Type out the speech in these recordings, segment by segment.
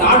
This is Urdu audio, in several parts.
60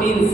3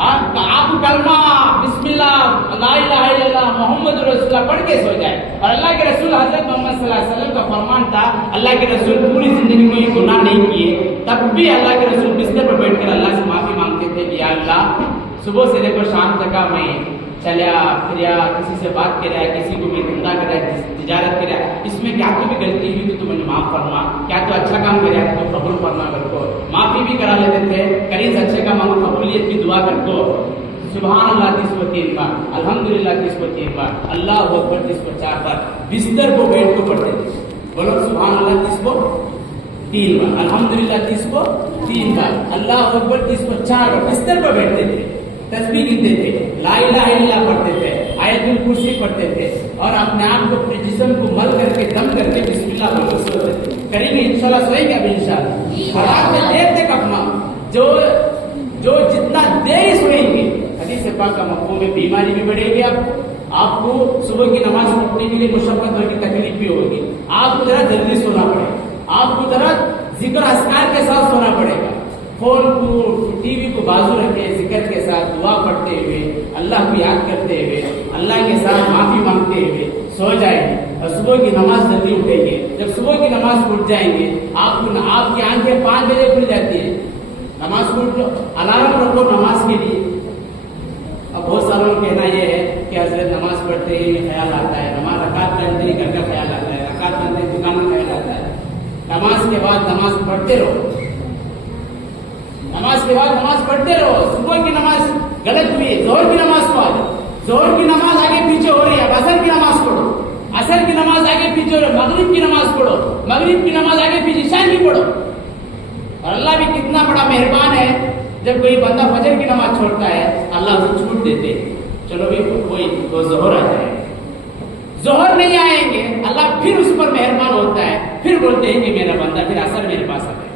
آپ کلمہ بسم اللہ لا الہ الا اللہ محمد رسول اللہ پڑھ کے سو جائے. اور اللہ کے رسول حضرت محمد صلی اللہ علیہ وسلم کا فرمان تھا, اللہ کے رسول پوری زندگی میں یہ گناہ نہیں کیے, تب بھی اللہ کے رسول بستر پر بیٹھ کر اللہ سے معافی مانگتے تھے کہ یا اللہ صبح سے لے کر شام تک میں چلیا پھریا, کسی سے بات کریا, کسی کو میں دھندا کریا, تجارت کریا, اس میں کیا تو بھی غلطی ہوئی تو مجھے معاف فرما, کیا تو اچھا کام کریا تو قبول فرما کر کو, معافی بھی کرا لیتے تھے, قریب اچھے کا مانگو قبولیت کی دعا کر کو, سبحان اللہ 30 و 3 بار, الحمدللہ 30 و 3 بار, اللہ اکبر 30 و 4 بار, بستر کو بیٹھ کو پڑھتے تھے. بولو سبحان اللہ 30 و 3 بار, الحمدللہ 30 و 3 بار, اللہ اکبر 30 و 4 بار, بستر پر بیٹھتے تھے, تسبیح گنتے تھے, لا الہ الا اللہ پڑھتے تھے, آیت الکرسی پڑھتے تھے, اور اپنے آپ کو اپنے جسم کو مل کر کے دم کر کے بسم اللہ بول کے سوتے تھے. کریں گے انشاءاللہ, سوئیں گے ابھی انشاءاللہ. خوراک میں دیر تک اپنا جو جتنا دیر سوئیں گے, حدیث پاک کا مفہوم ہے, بیماری بھی بڑھے گی, آپ کو صبح کی نماز پڑھنے کے لیے مشقت ہوگی, تکلیف بھی ہوگی, آپ کو ذرا جلدی سونا پڑے گا, آپ کو ذرا ذکر اذکار کے ساتھ سونا پڑے گا, فون کو ٹی وی کو بازو رکھے, ذکر کے ساتھ دعا پڑھتے ہوئے, اللہ کو یاد کرتے ہوئے, اللہ کے ساتھ معافی مانگتے ہوئے سو جائیں گے, اور صبح کی نماز جلدی اٹھیں گے. جب صبح کی نماز اٹھ جائیں گے, آپ کی آنکھیں 5 بجے کھل جاتی ہے, نماز کو الارم رکھو نماز کے لیے. اب بہت ساروں کا کہنا یہ ہے کہ حضرت نماز پڑھتے ہی خیال آتا ہے, نماز رکعت پڑھتے ہی گھر کا خیال آتا ہے, رکعت پڑھتے ہی دکان کا خیال آتا ہے. نماز کے بعد نماز پڑھتے رہو, نماز کے بعد نماز پڑھتے رہو. صبح کی نماز غلط ہوئی, ظہر کی نماز پڑھو, ظہر کی نماز آگے پیچھے ہو رہی ہے, اب عصر کی نماز پڑھو, عصر کی نماز آگے پیچھے ہو رہی ہے, مغرب کی نماز پڑھو, مغرب کی نماز آگے پیچھے, عشاء کی پڑھو. اور اللہ بھی کتنا بڑا مہربان ہے, جب کوئی بندہ فجر کی نماز چھوڑتا ہے اللہ اسے چھوٹ دیتے, چلو بھی کوئی تو ظہر آ جائے, ظہر نہیں آئیں گے اللہ پھر اس پر مہربان ہوتا ہے, پھر بولتے ہیں کہ میرا بندہ پھر عصر میرے پاس آ گیا.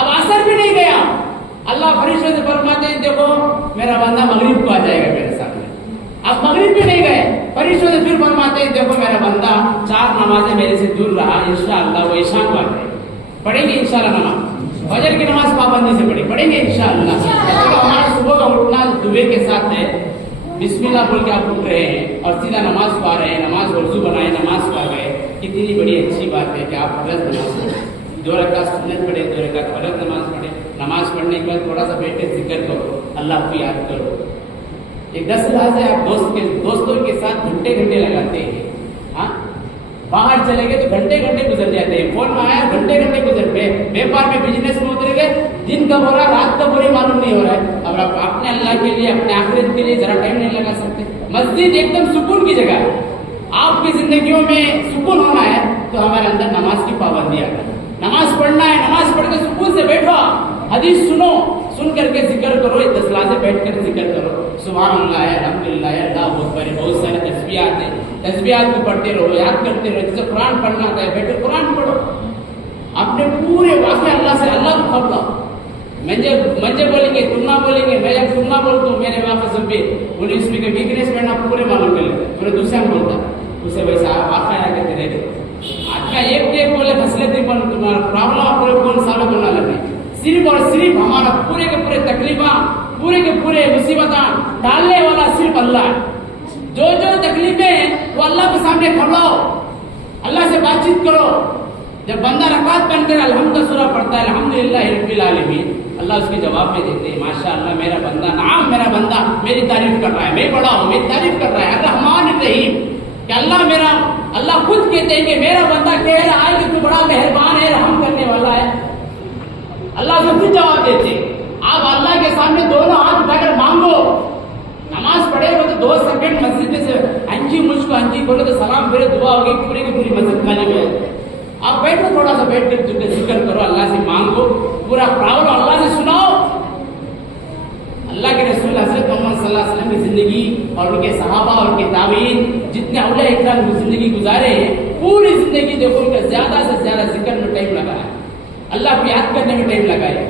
اب عصر بھی نہیں گیا, اللہ فرشتوں سے فرماتے ہیں دیکھو میرا بندہ مغرب کو آ جائے گا میرے سامنے. اب مغرب بھی نہیں گئے, فرشتوں سے پھر فرماتے ہیں دیکھو میرا بندہ 4 نمازیں میرے سے دور رہا, انشاءاللہ وہ عشاء کو آ جائے گا. پڑھیں گے انشاءاللہ نماز, فجر کی نماز پابندی سے پڑھیں گے انشاءاللہ. ہمارا صبح کا اٹھنا دعے کے ساتھ ہے, بسم اللہ بول کے آپ اٹھ رہے ہیں اور سیدھا نماز کو آ رہے ہیں, نماز وضو بنائے نماز کو آ گئے, کتنی بڑی اچھی بات ہے کہ آپ فرض نماز پڑھیں, 2 رکعت سنت پڑھے, 2 رکعت فرض نماز پڑھے. نماز پڑھنے کے بعد تھوڑا سا بیٹھ کے ذکر کرو, اللہ کو یاد کرو. ایک 10 لحظے آپ دوستوں کے ساتھ گھنٹے لگاتے ہیں, ہاں باہر چلے گئے تو گھنٹے گزر جاتے ہیں, فون میں آیا گھنٹے گزر گئے, بیپار میں بزنس میں اتر گئے, دن کب ہو رہا ہے رات کب ہو رہی معلوم نہیں ہو رہا ہے. اب آپ اپنے اللہ کے لیے اپنے آخرت کے لیے ذرا ٹائم نہیں لگا سکتے. مسجد ایک دم سکون کی جگہ ہے, آپ کی زندگیوں میں سکون ہونا ہے تو ہمارے اندر نماز کی پابندی آ گئی. نماز پڑھنا ہے, نماز پڑھ کے سکون سے بیٹھو, حدیث سنو, سن کر کے ذکر کرو, 10 لحظے بیٹھ کر ذکر کرو, سبحان اللہ ہے, الحمدللہ ہے, اللہ اکبر ہے, بہت سارے تسبیحات ہیں, تسبیحات کو پڑھتے رہو, یاد کرتے رہو. جیسے قرآن پڑھنا ہوتا ہے بیٹھے قرآن پڑھو, اپنے پورے واقعہ اللہ سے اللہ کو خبر. مجھے بولیں گے تم نہ بولیں گے, میں جب تم نہ بولتا ہوں میرے واقع سب بھی انہیں اس میں ویکنیس پڑھنا پورے معلوم کر لیتے, پورے دوسرے میں بولتا اسے ویسا واقعہ آ کے دے دے. آج کا ایک بولے فصلیں تمہارا پرابلم پورے کون سالوں کو نہ لگے, صرف اور صرف ہمارا پورے کے پورے تکلیفاں, پورے کے پورے مصیبتیں ڈالنے والا صرف اللہ ہے. جو تکلیفیں ہیں وہ اللہ کے سامنے کھڑاؤ, اللہ سے بات چیت کرو. جب بندہ رکعت بن کر الحمد سورہ پڑھتا ہے, الحمدللہ رب العالمین, اللہ اس کے جواب میں دیتے ہیں ماشاءاللہ میرا بندہ, نعم میرا بندہ میری تعریف کر رہا ہے, میں بڑا ہوں میری تعریف کر رہا ہے, الرحمن الرحیم. کہ اللہ خود کہتے ہیں کہ میرا بندہ کہہ رہا ہے کہ تو بڑا مہربان ہے, رحم کرنے والا ہے. اللہ سے خود جواب دیتے. آپ اللہ کے سامنے دونوں ہاتھ اٹھا کر مانگو. نماز پڑھے ہو تو 2 سیکنڈ مسجد میں سے انجی مجھ کو انجی بولے تو سلام پھرے دعا ہوگی, پوری کی پوری مسجد خالی ہو جائے. آپ بیٹھو, تھوڑا سا بیٹھ کر ذکر کرو, اللہ سے مانگو, پورا پراؤڈ اللہ سے سناؤ. اللہ کے رسول حضرت محمد صلی اللہ علیہ وسلم کی زندگی اور ان کے صحابہ اور ان کے تابعین جتنے اولیاء اکرام کی زندگی گزارے ہیں, پوری زندگی دیکھو ان کا زیادہ سے زیادہ ذکر میں ٹائم لگا ہے, اللہ کو یاد کرنے میں ٹائم لگا ہے.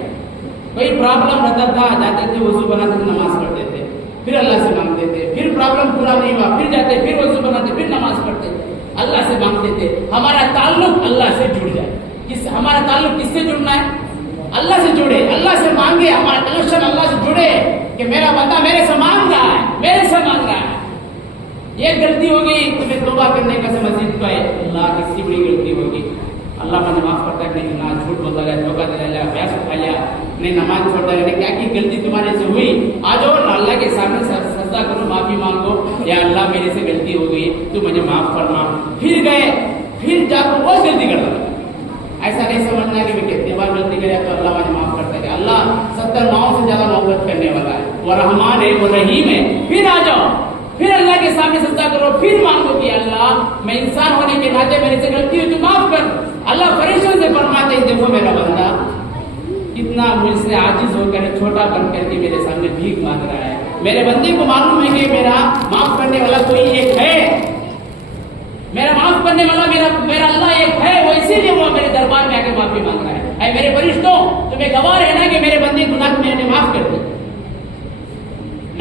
کوئی پرابلم رہتا تھا, جاتے تھے وضو بناتے تھے, نماز پڑھتے تھے, پھر اللہ سے مانگتے تھے, پھر پرابلم پورا نہیں ہوا, پھر جاتے, پھر وضو بناتے, پھر نماز پڑھتے تھے, اللہ سے مانگتے تھے. ہمارا تعلق اللہ سے جڑ جائے. ہمارا تعلق کس سے جڑنا ہے؟ اللہ سے جڑے, اللہ سے مانگے, ہمارا کنیکشن اللہ سے جڑے. کہ میرا بندہ میرے سے مانگ رہا ہے، میرے سے مانگ رہا ہے. یہ غلطی ہو گئی تمہیں توبہ کرنے کا سے مسجد کو ہے. اللہ کس کی بڑی غلطی ہوگی. اللہ مجھے معاف کرتا ہے. نہیں نہ جھوٹ بولتا گیا، دھوکہ دے لیا، پیاس اٹھا لیا، نہیں نماز چھوڑتا ہے، کیا کی غلطی تمہارے سے ہوئی. آ جاؤ اللہ کے سامنے سجدہ کرو، معافی مانگو. یا اللہ میرے سے غلطی ہو گئی، تو مجھے معاف فرما. پھر گئے، پھر جا کر وہ غلطی کرتا تھا. ایسا نہیں سمجھنا کہ میں کتنی بار غلطی کرے تو اللہ مجھے معاف کرتا ہے. اللہ 70 ماؤں سے زیادہ محبت کرنے والا ہے، وہ رحمان ہے، وہ رحیم ہے. پھر آ جاؤ، پھر اللہ کے سامنے سجدہ کرو، پھر مانگو کہ اللہ میں انسان ہونے کے ناطے میرے سے غلطی ہوئی تو معاف کر. اللہ فرشتوں سے فرماتے ہیں دیکھو میرا بندہ کتنا مجھ سے عاجز ہو کر چھوٹا بن کر کے میرے سامنے بھیک مانگ رہا ہے. میرے بندے کو معلوم ہے کہ میرا معاف کرنے والا کوئی ایک ہے، میرا معاف کرنے والا میرا اللہ ایک ہے. وہ اسی لیے وہ میرے دربار میں آ کے معافی مانگ رہا ہے. اے میرے فرشتوں تمہیں گواہ رہنا کہ میرے بندے گناہ میں نے معاف کر دی.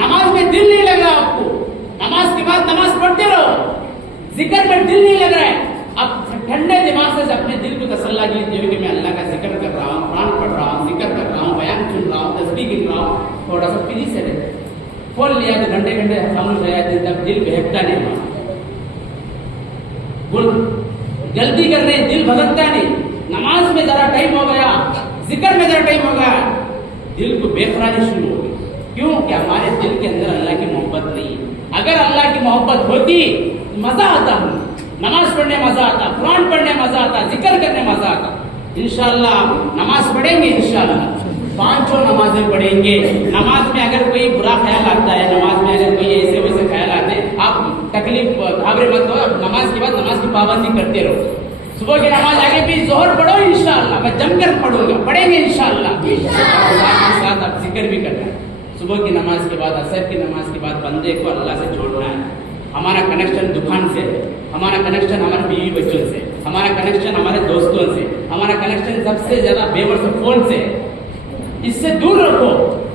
نماز میں دل نہیں لگ رہا آپ کو، نماز کے بعد نماز پڑھتے رہو، ذکر میں دل نہیں لگ رہا ہے. اب ٹھنڈے دماغ سے اپنے دل کو تسلی کیجیے کہ میں اللہ کا ذکر کر رہا ہوں، قرآن پڑھ رہا ہوں، ذکر کر رہا ہوں، بیان سن رہا ہوں، تسبیح گر رہا ہوں. تھوڑا سا فری سے رہے، کھول لیا تو گھنٹے گھنٹے خاموش رہا تب دل بہکتا نہیں ہوا. جلدی کر رہے دل بھگتتا نہیں. نماز میں ذرا ٹائم ہو گیا، ذکر میں ذرا ٹائم ہو گیا، دل کو بے قراری شروع ہو گئی. کیوں کہ ہمارے دل کے اندر اللہ کی محبت نہیں ہے. اگر اللہ کی محبت ہوتی مزہ آتا ہوں، نماز پڑھنے مزہ آتا، قرآن پڑھنے مزہ آتا، ذکر کرنے مزہ آتا. انشاءاللہ نماز پڑھیں گے، انشاءاللہ 5 نمازیں پڑھیں گے. نماز میں اگر کوئی برا خیال آتا ہے، نماز میں اگر کوئی ایسے ویسے خیال آتے ہیں، آپ تکلیف گھبرے مت ہو. نماز کے بعد نماز کی پابندی کرتے رہو. صبح کی نماز آگے بھی ظہر پڑھو انشاءاللہ، میں جم کر پڑھوں گا، پڑھیں گے انشاءاللہ. ساتھ آپ ذکر بھی کرنا ہے. صبح کی نماز کے بعد، عصر کی نماز کے بعد بندے کو اللہ سے جوڑنا ہے. ہمارا کنیکشن دکان سے ہے، ہمارا کنیکشن ہمارے بیوی بچوں سے، ہمارا کنیکشن ہمارے دوستوں سے، ہمارا کنیکشن سب سے زیادہ بیور سے فون سے. اس سے دور رکھو.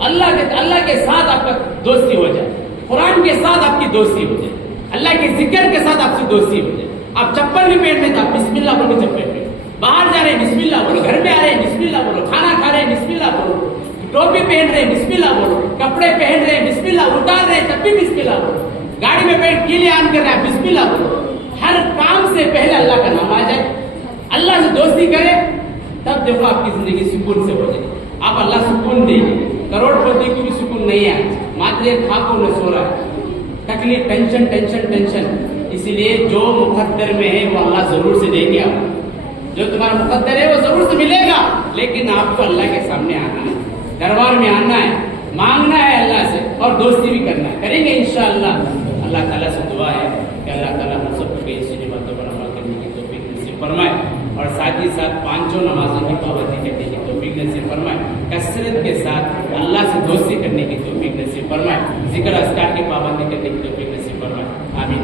اللہ کے ساتھ آپ کا دوستی ہو جائے، قرآن کے ساتھ آپ کی دوستی ہو جائے، اللہ کے ذکر کے ساتھ آپ سے دوستی ہو جائے. آپ چپل بھی پہن رہے تو آپ بسم اللہ بول کے چپل پہن. باہر جا رہے ہیں بسم اللہ بولو، گھر میں آ رہے ہیں بسم اللہ بولو، کھانا کھا رہے ہیں بسم اللہ بولو، ٹوپی پہن رہے ہیں بسم اللہ بولو، کپڑے پہن رہے ہیں بسم اللہ، اتار رہے ہیں تب بھی بسم اللہ بولو، گاڑی میں بیٹھ کیلے آن کر رہے ہیں بسم اللہ بولو. ہر کام سے پہلے اللہ کا نام آ جائے، اللہ سے دوستی کرے، تب دیکھو آپ کی زندگی سکون سے ہو جائے. آپ اللہ سکون دیں گے. کروڑ پتی کو بھی سکون نہیں ہے، ماترے کھاکو نہ سو رہا ہے، تکلیف، ٹینشن ٹینشن ٹینشن. اسی لیے جو مقدر میں ہے وہ اللہ ضرور سے دیں گے. آپ جو تمہارا مقدر ہے وہ ضرور سے ملے گا، لیکن آپ کو اللہ کے سامنے آنا ہے، دربار میں آنا ہے، مانگنا ہے اللہ سے اور دوستی بھی کرنا ہے. کریں گے انشاءاللہ. اللہ تعالیٰ سے دعا ہے کہ اللہ تعالیٰ ہم سب کو اسی باتوں پر عمل کرنے کی توفیق نصیب فرمائے، اور ساتھ ہی ساتھ 5 نمازوں کی پابندی کرنے کی توفیق نصیب فرمائے. کثرت کے ساتھ اللہ سے دوستی کرنے کی توفیق نصیب فرمائے. ذکر اذکار کی پابندی کرنے کی توفیق نصیب فرمائے. آمین.